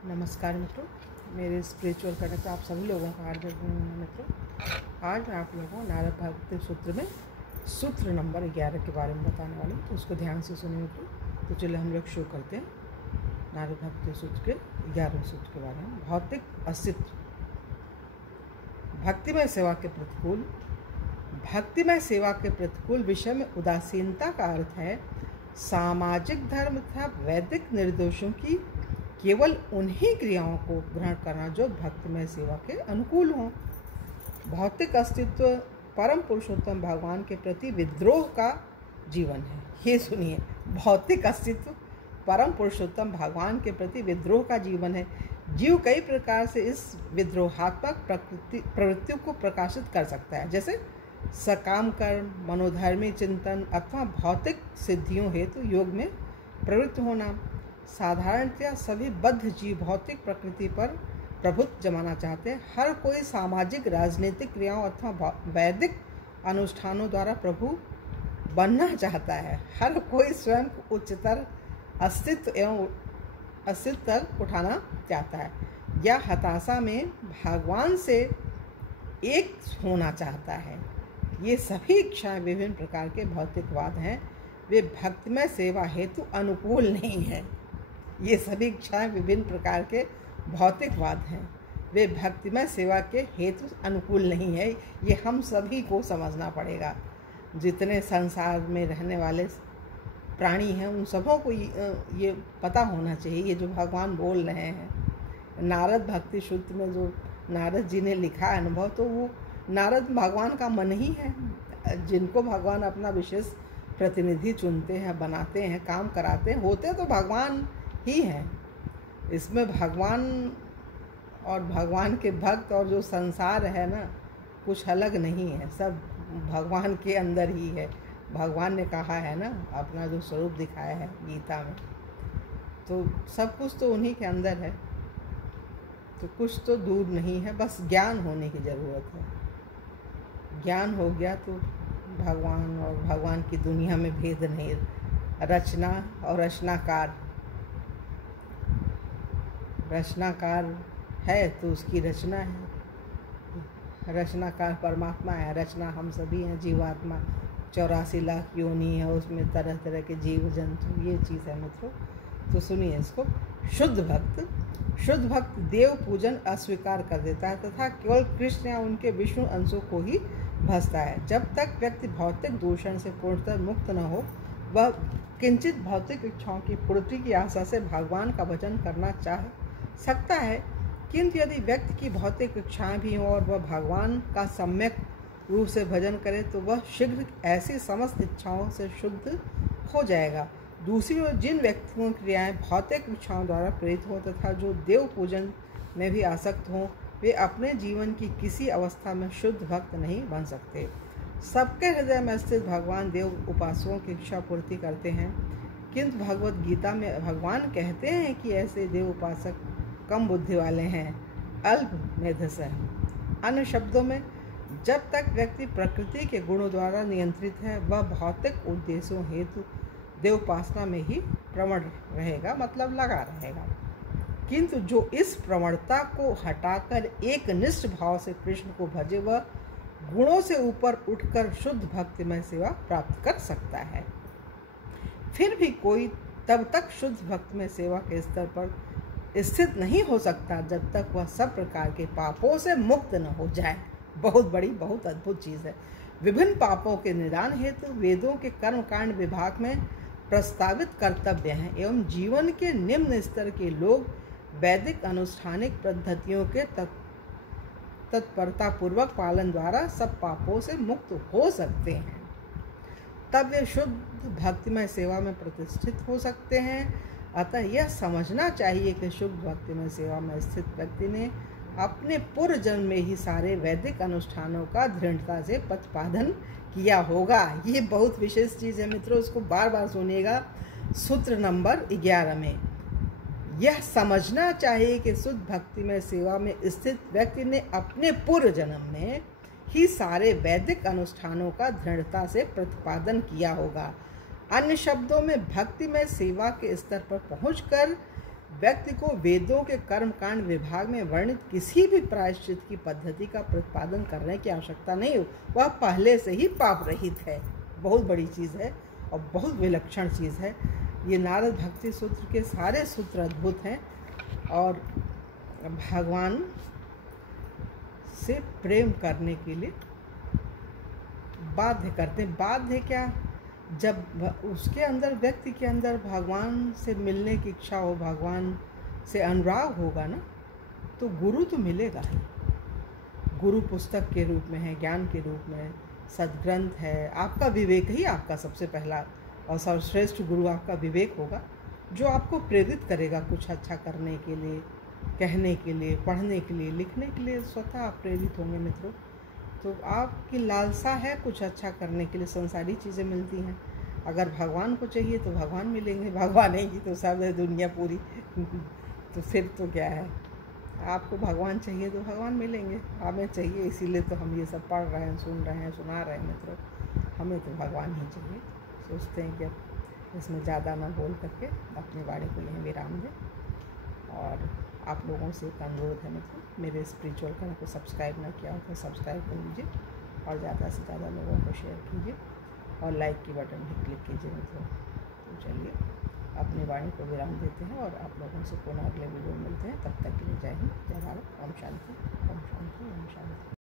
नमस्कार मित्रों, मेरे स्पिरिचुअल करने पर आप सभी लोगों का हार्दिक मित्रों। आज मैं आप लोगों को नारद भक्ति सूत्र में सूत्र नंबर 11 के बारे में बताने वाली हूँ, तो उसको ध्यान से सुनिए मित्रों। तो चलिए हम लोग शुरू करते हैं नारद भक्ति सूत्र के 11वें सूत्र के बारे में। भौतिक अस्तित्व। भक्तिमय सेवा के प्रतिकूल। भक्तिमय सेवा के प्रतिकूल विषय में उदासीनता का अर्थ है सामाजिक धर्म तथा वैदिक निर्देशों की केवल उन्हीं क्रियाओं को ग्रहण करना जो भक्तिमय सेवा के अनुकूल हों। भौतिक अस्तित्व परम पुरुषोत्तम भगवान के प्रति विद्रोह का जीवन है। ये सुनिए, भौतिक अस्तित्व परम पुरुषोत्तम भगवान के प्रति विद्रोह का जीवन है। जीव कई प्रकार से इस विद्रोहात्मक प्रवृत्तियों को प्रकाशित कर सकता है, जैसे सकाम कर्म, मनोधर्मी चिंतन अथवा भौतिक सिद्धियों हेतु योग में प्रवृत्त होना। साधारणतया सभी बद्ध जीव भौतिक प्रकृति पर प्रभुत्व जमाना चाहते हैं। हर कोई सामाजिक राजनीतिक क्रियाओं अथवा वैदिक अनुष्ठानों द्वारा प्रभु बनना चाहता है। हर कोई स्वयं को उच्चतर अस्तित्व तक उठाना चाहता है या हताशा में भगवान से एक होना चाहता है। ये सभी इच्छाएं विभिन्न प्रकार के भौतिकवाद हैं, वे भक्तिमय सेवा हेतु अनुकूल नहीं है। ये सभी इच्छाएं विभिन्न प्रकार के भौतिकवाद हैं, वे भक्तिमय सेवा के हेतु अनुकूल नहीं है। ये हम सभी को समझना पड़ेगा। जितने संसार में रहने वाले प्राणी हैं उन सबों को ये पता होना चाहिए, ये जो भगवान बोल रहे हैं। नारद भक्ति सूत्र में जो नारद जी ने लिखा अनुभव, तो वो नारद भगवान का मन ही है, जिनको भगवान अपना विशेष प्रतिनिधि चुनते हैं, बनाते हैं, काम कराते हैं, होते तो भगवान ही हैं। इसमें भगवान और भगवान के भक्त और जो संसार है ना, कुछ अलग नहीं है, सब भगवान के अंदर ही है। भगवान ने कहा है ना, अपना जो स्वरूप दिखाया है गीता में, तो सब कुछ तो उन्हीं के अंदर है, तो कुछ तो दूर नहीं है, बस ज्ञान होने की ज़रूरत है। ज्ञान हो गया तो भगवान और भगवान की दुनिया में भेद नहीं। रचना और रचनाकार है तो उसकी रचना है। रचनाकार परमात्मा है, रचना हम सभी हैं, जीवात्मा 84 लाख योनि है, उसमें तरह तरह के जीव जंतु, ये चीज़ है मित्रों। तो सुनिए इसको। शुद्ध भक्त देव पूजन अस्वीकार कर देता है तथा केवल कृष्ण या उनके विष्णु अंशों को ही भजता है। जब तक व्यक्ति भौतिक दूषण से पूर्णतः मुक्त न हो, वह किंचित भौतिक इच्छाओं की पूर्ति की आशा से भगवान का भजन करना चाह सकता है, किंतु यदि व्यक्ति की भौतिक इच्छाएं भी हों और वह भगवान का सम्यक रूप से भजन करे तो वह शीघ्र ऐसी समस्त इच्छाओं से शुद्ध हो जाएगा। दूसरी ओर जिन व्यक्तियों की क्रियाएं भौतिक इच्छाओं द्वारा प्रेरित हों तथा जो देव पूजन में भी आसक्त हों, वे अपने जीवन की किसी अवस्था में शुद्ध भक्त नहीं बन सकते। सबके हृदय में स्थित भगवान देव उपासकों की इच्छा पूर्ति करते हैं, किंतु भगवत गीता में भगवान कहते हैं कि ऐसे देव उपासक कम बुद्धि वाले हैं, अल्प मेधस हैं। अन्य शब्दों में, जब तक व्यक्ति प्रकृति के गुणों द्वारा नियंत्रित है, वह भौतिक उद्देश्यों हेतु देवोपासना में ही प्रवण रहेगा, मतलब लगा रहेगा। किंतु जो इस प्रवणता को हटाकर एक निष्ठ भाव से कृष्ण को भजे, वह गुणों से ऊपर उठकर शुद्ध भक्तिमय सेवा प्राप्त कर सकता है। फिर भी कोई तब तक शुद्ध भक्तिमय सेवा के स्तर पर स्थित नहीं हो सकता जब तक वह सब प्रकार के पापों से मुक्त न हो जाए। बहुत अद्भुत चीज़ है। विभिन्न पापों के निदान हेतु वेदों के कर्मकांड विभाग में प्रस्तावित कर्तव्य हैं एवं जीवन के निम्न स्तर के लोग वैदिक अनुष्ठानिक पद्धतियों के तत्परतापूर्वक पालन द्वारा सब पापों से मुक्त हो सकते हैं। तब वे शुद्ध भक्तिमय सेवा में प्रतिष्ठित हो सकते हैं। अतः यह समझना चाहिए कि शुद्ध भक्तिमय सेवा में स्थित व्यक्ति ने अपने पूर्व जन्म में ही सारे वैदिक अनुष्ठानों का दृढ़ता से प्रतिपादन किया होगा। ये बहुत विशेष चीज़ है मित्रों, इसको बार बार सुनिएगा। सूत्र नंबर 11 में यह समझना चाहिए कि शुद्ध भक्तिमय सेवा में स्थित व्यक्ति ने अपने पूर्व जन्म में ही सारे वैदिक अनुष्ठानों का दृढ़ता से प्रतिपादन किया होगा। अन्य शब्दों में, भक्तिमय सेवा के स्तर पर पहुंचकर व्यक्ति को वेदों के कर्मकांड विभाग में वर्णित किसी भी प्रायश्चित की पद्धति का प्रतिपादन करने की आवश्यकता नहीं हो, वह पहले से ही पाप रहित है। बहुत बड़ी चीज़ है और बहुत विलक्षण चीज़ है। ये नारद भक्ति सूत्र के सारे सूत्र अद्भुत हैं और भगवान से प्रेम करने के लिए बाध्य करते हैं। बाध्य क्या, जब उसके अंदर, व्यक्ति के अंदर भगवान से मिलने की इच्छा हो, भगवान से अनुराग होगा ना, तो गुरु तो मिलेगा ही। गुरु पुस्तक के रूप में है, ज्ञान के रूप में, सद्ग्रंथ है। आपका विवेक ही आपका सबसे पहला और सर्वश्रेष्ठ गुरु आपका विवेक होगा, जो आपको प्रेरित करेगा कुछ अच्छा करने के लिए, कहने के लिए, पढ़ने के लिए, लिखने के लिए। स्वतः आप प्रेरित होंगे मित्रों। तो आपकी लालसा है कुछ अच्छा करने के लिए, संसारी चीज़ें मिलती हैं। अगर भगवान को चाहिए तो भगवान मिलेंगे, भगवान है तो सब है दुनिया पूरी। तो फिर तो क्या है, आपको भगवान चाहिए तो भगवान मिलेंगे, हमें चाहिए इसीलिए तो हम ये सब पढ़ रहे हैं, सुन रहे हैं, सुना रहे हैं मित्रों। हमें तो भगवान ही चाहिए। सोचते हैं कि अब इसमें ज़्यादा ना बोल करके अपनी वाणी को यहीं विराम दें। और आप लोगों से एक अनुरोध है मित्रों, मेरे स्पिरिचुअल चैनल को सब्सक्राइब ना किया हो तो सब्सक्राइब कर लीजिए और ज़्यादा से ज़्यादा लोगों को शेयर कीजिए और लाइक की बटन भी क्लिक कीजिए मित्रों। तो चलिए अपनी वाणी को विराम देते हैं और आप लोगों से पुनः अगले वीडियो में मिलते हैं। तब तक के लिए जय हिंद, जय भारत, ओम शांति, ओम शांति, ओम शांति।